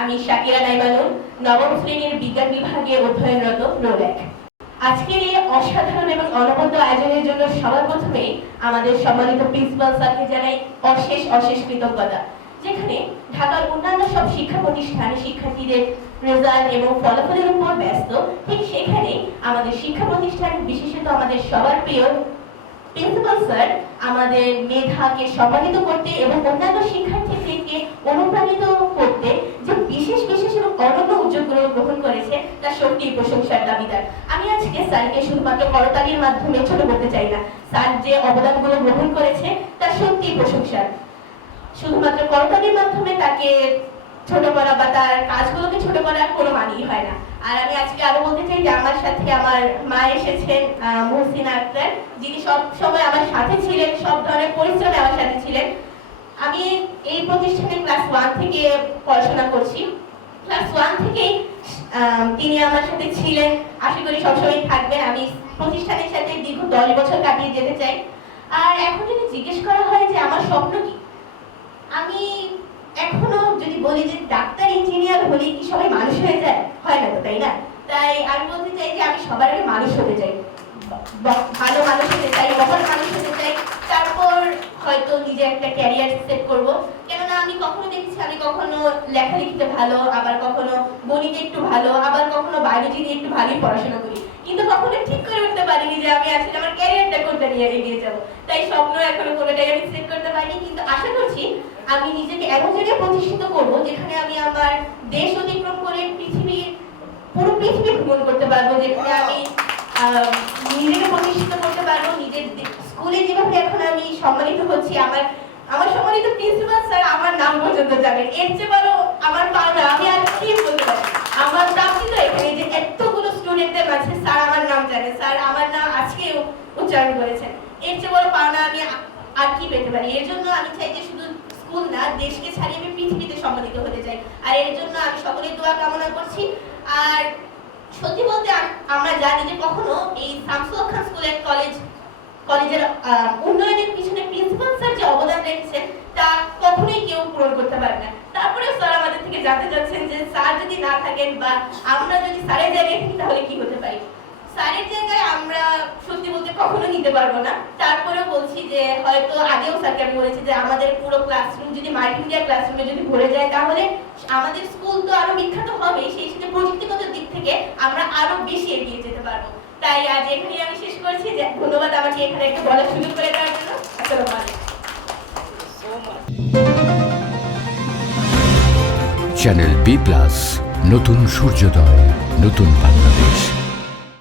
আমি শাকিরা নাইমানুর, নবম শ্রেণীর বিজ্ঞান বিভাগে অধ্যয়নরত রোল 1। আজকের এই অসাধারণ এবং অনবদ্য আয়োজনের জন্য সবার প্রথমেই আমাদের সম্মানিত প্রিন্সিপাল স্যারকে জানাই অশেষ অশেষ কৃতজ্ঞতা। যেখানে ঢাকার অন্যান্য সব শিক্ষা প্রতিষ্ঠান শিক্ষার্থীদের রেজাল্ট এবং ফলাফলের উপর ব্যস্ত, ঠিক সেখানে আমাদের শিক্ষা প্রতিষ্ঠান বিশেষত আমাদের সবার প্রিয় প্রিন্সিপাল স্যার আমাদের মেধাকে সম্মানিত করতে এবং অন্যান্য শিক্ষার্থীদেরকে অনুপ্রাণিত করতে যে বিশেষ বিশেষ এবং অনন্য উদ্যোগগুলো গ্রহণ করেছে তা সত্যিই প্রশংসার দাবিদার। আমি আজকে স্যারকে শুধুমাত্র করতালির মাধ্যমে ছোট করতে চাই না, স্যার যে অবদানগুলো গ্রহণ করেছে তা সত্যিই প্রশংসার। শুধুমাত্র করতালির মাধ্যমে তাকে ছোট করা বা তার কাজগুলোকে ছোট করার কোনো মানেই হয় না। আর আমি আজকে আরো বলতে চাই যে আমার সাথে আমার মা এসেছেন, মুহসিনা আক্তার, যিনি সব সময় আমার সাথে ছিলেন, সব ধরনের পরিশ্রমে আমার সাথে ছিলেন। আমি এই প্রতিষ্ঠানে ক্লাস 1 থেকে পড়াশোনা করছি। ক্লাস 1 থেকেই তিনি আমার সাথে ছিলেন, আশা করি সবসময় থাকবেন। আমি প্রতিষ্ঠানের সাথে দীর্ঘ 10 বছর কাটিয়ে যেতে চাই। আর এখন যদি জিজ্ঞেস করা হয় যে আমার স্বপ্ন কি, আমি এখনো যদি বলি যে ডাক্তার ইঞ্জিনিয়ার হলেই কি সবাই মানুষ হয়ে যায়, হয় না তো, তাই না? তাই আমি বলতে চাই যে আমি সবার আগে মানুষ হতে চাই, ভালো মানুষ হতে চাই, মহান মানুষ হতে চাই। তারপর হয়তো নিজে একটা ক্যারিয়ার সেট করব। কেননা আমি কখনো দেখছি, আমি কখনো লেখালেখিতে ভালো, আবার কখনো গণিতে একটু ভালো, আবার কখনো বায়োলজি নিয়ে একটু ভালোই পড়াশোনা করি, কিন্তু কখনো ঠিক করে উঠতে পারিনি যে আমি আসলে আমার ক্যারিয়ারটা কোনটা নিয়ে এগিয়ে যাব। তাই স্বপ্ন এখনো কোনোটাই আমি সেট করতে পারিনি, কিন্তু আশা করছি আমি নিজেকে এমন জায়গায় প্রতিষ্ঠিত করব যেখানে আমি আমার দেশ অতিক্রম করে পুরো পৃথিবী ভ্রমণ করতে পারবো, যেখানে আমি নিজেকে প্রতিষ্ঠিত করতে পারবো। নিজের স্কুলে যেভাবে এখন আমি সম্মানিত হচ্ছি, আমার সম্মানিত প্রিন্সিপাল স্যার আমার নাম পর্যন্ত জানেন। এর চেয়ে বড় আমার পাওনা আমি আর কি বলতে পারি। আমার প্রাপ্তি তো এখানে যে এতগুলো স্টুডেন্টদের মাঝে স্যার আমার নাম জানে, স্যার আমার নাম আজকে উচ্চারণ করেছেন। এর চেয়ে বড় পাওনা আমি আর কি পেতে পারি। এর জন্য আমি চাই যে শুধু স্কুল না, দেশকে ছাড়িয়ে আমি পৃথিবীতে সম্মানিত হতে চাই। আর এর জন্য আমি সকলের দোয়া কামনা করছি। আর সত্যি বলতে আমরা জানি যে কখনো এই শামসুল খান স্কুল এন্ড কলেজের উন্নয়নের পিছনে প্রিন্সিপাল স্যার যে অবদান রেখেছেন তা কখনোই কেউ পূরণ করতে পারে না। তারপরে স্যার আমাদের থেকে জানতে চাচ্ছেন যে স্যার যদি না থাকেন বা আমরা যদি স্যারের জায়গায় থাকি তাহলে কি হতে পারি। স্যারের জায়গায় আমরা সত্যি বলতে কখনো নিতে পারবো না। তারপরেও বলছি যে হয়তো আগেও স্যারকে আমি বলেছি যে আমাদের পুরো ক্লাসরুম যদি মাল্টিমিডিয়া ক্লাসরুমে যদি ভরে যায় তাহলে আমাদের স্কুল তো আরো বিখ্যাত হবে, সেই সাথে প্রযুক্তিগত দিক থেকে আমরা আরো বেশি এগিয়ে যেতে পারবো। তাই আজ এখানে আমি শেষ করছি। যে ধন্যবাদ আমাকে এখানে একটু বলার সুযোগ করে দেওয়ার জন্য। আসসালামু আলাইকুম। চ্যানেল বি প্লাস, নতুন সূর্যোদয়, নতুন বাংলা।